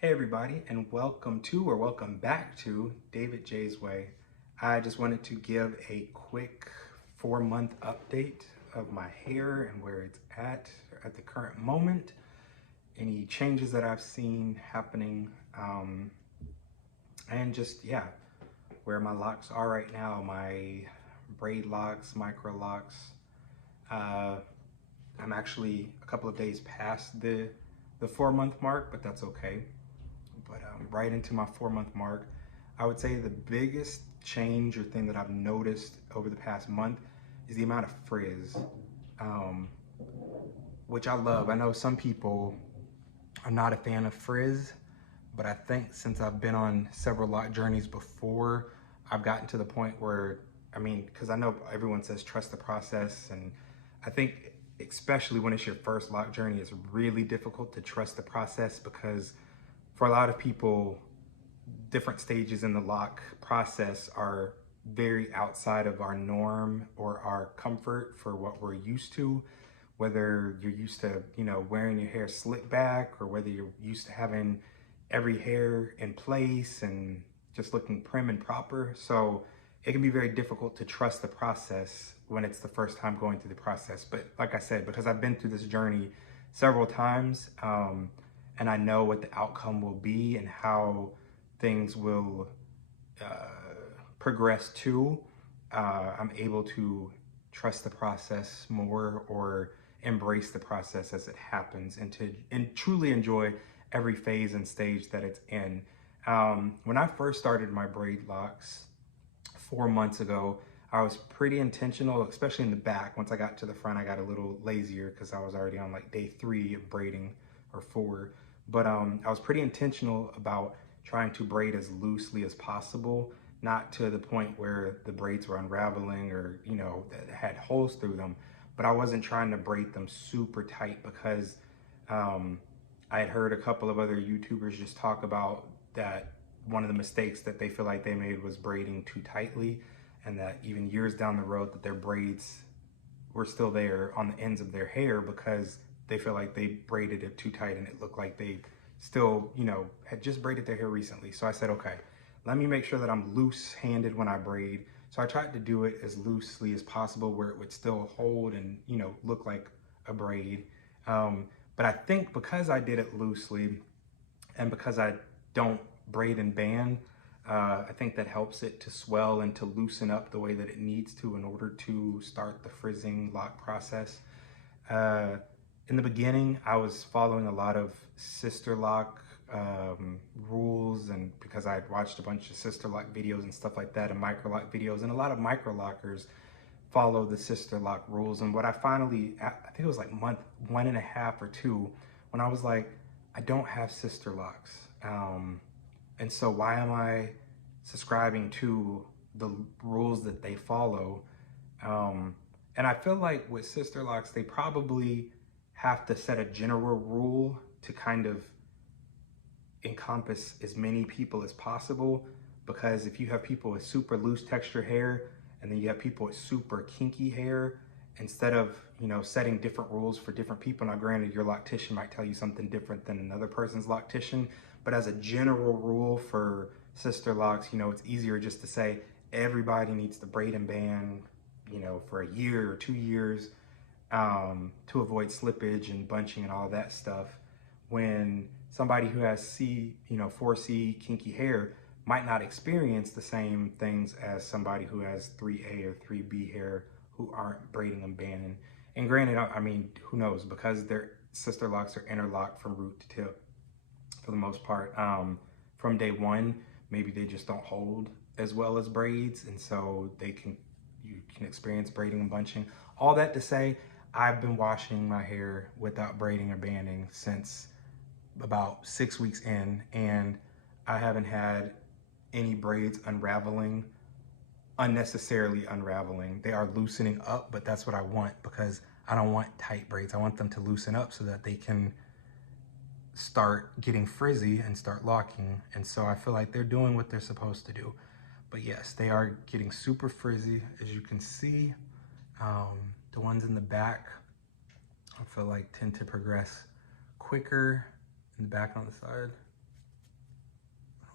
Hey everybody, and welcome back to David J's Way. I just wanted to give a quick 4-month update of my hair and where it's at the current moment, any changes that I've seen happening, and just, yeah, where my locks are right now, my Braidlocs, Microlocs. Uh, I'm actually a couple of days past the 4-month mark, but that's okay. But right into my 4-month mark, I would say the biggest change or thing that I've noticed over the past month is the amount of frizz, um, which I love. I know some people are not a fan of frizz, but I think since I've been on several lock journeys before, I've gotten to the point where, because I know everyone says trust the process, and I think especially when it's your first lock journey, it's really difficult to trust the process because for a lot of people, different stages in the lock process are very outside of our norm or our comfort for what we're used to. Whether you're used to, wearing your hair slicked back, or whether you're used to having every hair in place and just looking prim and proper. So it can be very difficult to trust the process when it's the first time going through the process. But like I said, because I've been through this journey several times, and I know what the outcome will be and how things will progress to, I'm able to trust the process more, or embrace the process as it happens, and truly enjoy every phase and stage that it's in. When I first started my Braidlocs 4 months ago, I was pretty intentional, especially in the back. Once I got to the front, I got a little lazier because I was already on like day 3 of braiding, or 4. But I was pretty intentional about trying to braid as loosely as possible, not to the point where the braids were unraveling or, that had holes through them. But I wasn't trying to braid them super tight because I had heard a couple of other YouTubers just talk about that one of the mistakes that they feel like they made was braiding too tightly, and that even years down the road that their braids were still there on the ends of their hair because they feel like they braided it too tight and it looked like they still, had just braided their hair recently. So I said, okay, let me make sure that I'm loose-handed when I braid. So I tried to do it as loosely as possible where it would still hold and, look like a braid. But I think because I did it loosely, and because I don't braid and band, I think that helps it to swell and to loosen up the way that it needs to in order to start the frizzing lock process. Uh, in the beginning, I was following a lot of sister lock rules, and because I had watched a bunch of sister lock videos and stuff like that, and Microloc videos, and a lot of microlockers follow the sister lock rules. And what I finally, I think it was like month 1.5 or 2, when I was like, I don't have sister locks. And so why am I subscribing to the rules that they follow? And I feel like with sister locks, they probably have to set a general rule to kind of encompass as many people as possible. Because if you have people with super loose texture hair, and then you have people with super kinky hair, instead of, setting different rules for different people. Now granted, your loctician might tell you something different than another person's loctician, but as a general rule for sister locks, it's easier just to say everybody needs to braid and band, for a year or 2 years, to avoid slippage and bunching and all that stuff. When somebody who has 4C kinky hair might not experience the same things as somebody who has 3A or 3B hair who aren't braiding and banding. And granted, who knows, because their sister locks are interlocked from root to tip for the most part. From day one, maybe they just don't hold as well as braids, and so you can experience braiding and bunching. All that to say, I've been washing my hair without braiding or banding since about 6 weeks in, and I haven't had any braids unnecessarily unraveling. They are loosening up, but that's what I want, because I don't want tight braids. I want them to loosen up so that they can start getting frizzy and start locking. And so I feel like they're doing what they're supposed to do. But yes, they are getting super frizzy, as you can see. The ones in the back, I feel like tend to progress quicker in the back on the side.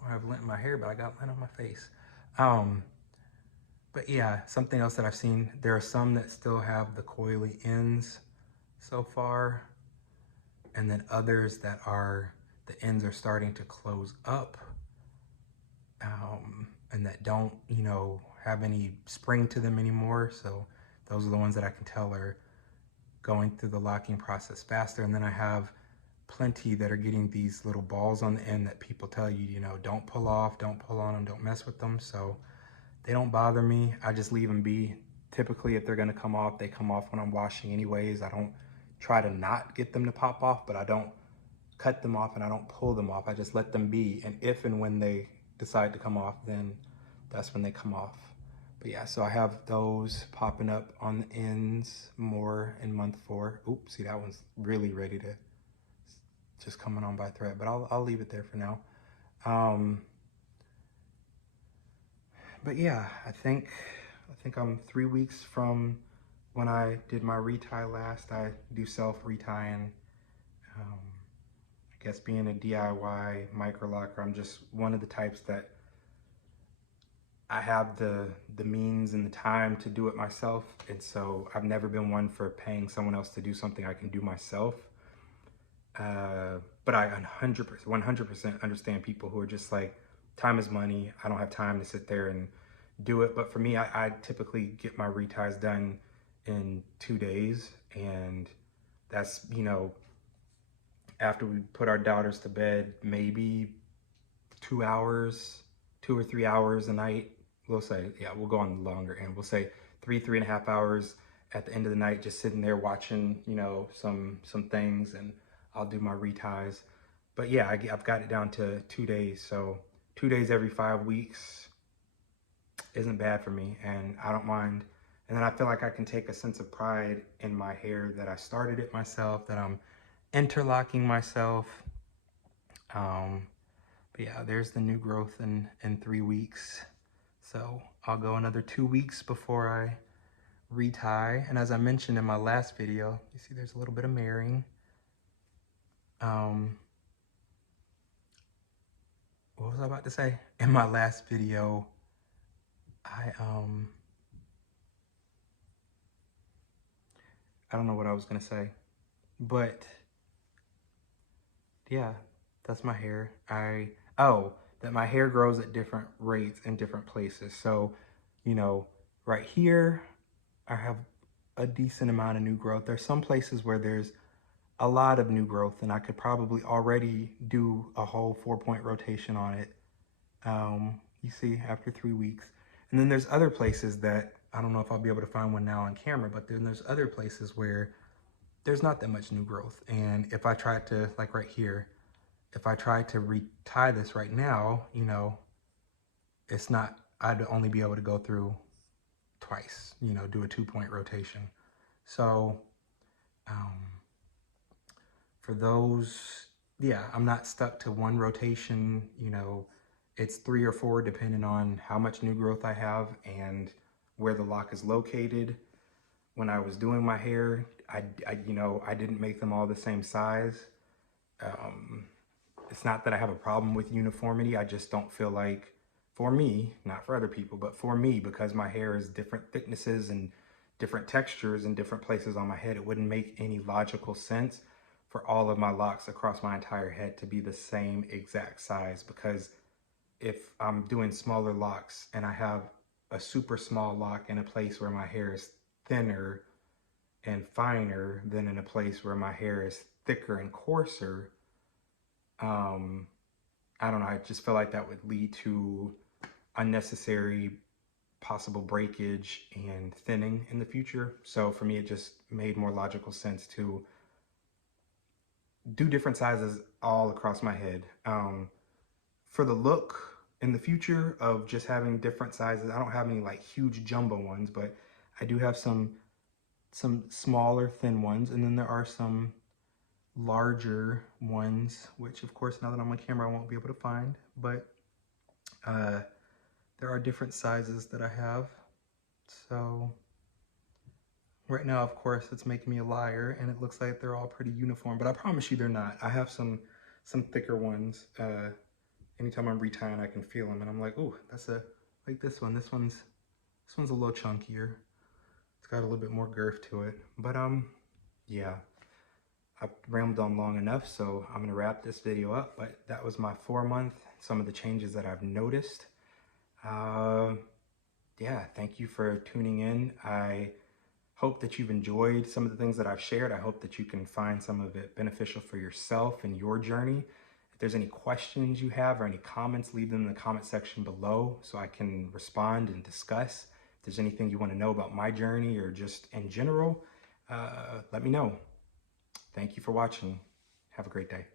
I have lint in my hair, but I got lint on my face. But yeah, something else that I've seen, there are some that still have the coily ends so far, and then others that are, the ends are starting to close up, and that don't, you know, have any spring to them anymore. So those are the ones that I can tell are going through the locking process faster. And then I have plenty that are getting these little balls on the end that people tell you, you know, don't pull off, don't pull on them, don't mess with them. So they don't bother me. I just leave them be. Typically, if they're gonna come off, they come off when I'm washing anyways. I don't try to not get them to pop off, but I don't cut them off and I don't pull them off. I just let them be. And if and when they decide to come off, then that's when they come off. But yeah, so I have those popping up on the ends more in month 4. Oops, see, that one's really ready to just coming on by thread, but I'll leave it there for now. But yeah, I think I'm 3 weeks from when I did my retie last. I do self retying. I guess being a DIY microlocker, I'm just one of the types that I have the means and the time to do it myself. And so I've never been one for paying someone else to do something I can do myself. But I 100% understand people who are just like, time is money. I don't have time to sit there and do it. But for me, I typically get my reties done in 2 days. And that's, you know, after we put our daughters to bed, maybe 2 hours, 2 or 3 hours a night. We'll say, yeah, we'll go on the longer end. We'll say 3.5 hours at the end of the night, just sitting there watching, you know, some things, and I'll do my reties. But yeah, I've got it down to 2 days. So 2 days every 5 weeks isn't bad for me, and I don't mind. And then I feel like I can take a sense of pride in my hair that I started it myself, that I'm interlocking myself. But yeah, there's the new growth in 3 weeks. So I'll go another 2 weeks before I retie. And as I mentioned in my last video, you see there's a little bit of marring. What was I about to say? In my last video, I don't know what I was gonna say, but yeah, that's my hair. That my hair grows at different rates in different places. So, you know, right here, I have a decent amount of new growth. There's some places where there's a lot of new growth, and I could probably already do a whole 4-point rotation on it. You see, after 3 weeks. And then there's other places that, I don't know if I'll be able to find one now on camera, but then there's other places where there's not that much new growth. And if I tried to, like right here, if I tried to retie this right now, you know, it's not, I'd only be able to go through twice, you know, do a 2-point rotation. So, for those, yeah, I'm not stuck to one rotation, you know, it's 3 or 4 depending on how much new growth I have and where the lock is located. When I was doing my hair, I didn't make them all the same size. It's not that I have a problem with uniformity. I just don't feel like, for me, not for other people, but for me, because my hair is different thicknesses and different textures in different places on my head, it wouldn't make any logical sense for all of my locks across my entire head to be the same exact size. Because if I'm doing smaller locks and I have a super small lock in a place where my hair is thinner and finer than in a place where my hair is thicker and coarser, I don't know, I just feel like that would lead to unnecessary possible breakage and thinning in the future. So for me, it just made more logical sense to do different sizes all across my head. For the look in the future of just having different sizes, I don't have any like huge jumbo ones, but I do have some smaller thin ones, and then there are some larger ones, which of course now that I'm on camera I won't be able to find, but there are different sizes that I have. So right now, of course, it's making me a liar, and it looks like they're all pretty uniform, but I promise you they're not. I have some thicker ones anytime I'm retying, I can feel them, and I'm like, oh, that's like this one. This one's a little chunkier. It's got a little bit more girth to it. But yeah, I've rambled on long enough, so I'm gonna wrap this video up. But that was my 4-month, some of the changes that I've noticed. Yeah, thank you for tuning in. I hope that you've enjoyed some of the things that I've shared. I hope that you can find some of it beneficial for yourself and your journey. If there's any questions you have or any comments, leave them in the comment section below so I can respond and discuss. If there's anything you want to know about my journey or just in general, let me know. Thank you for watching. Have a great day.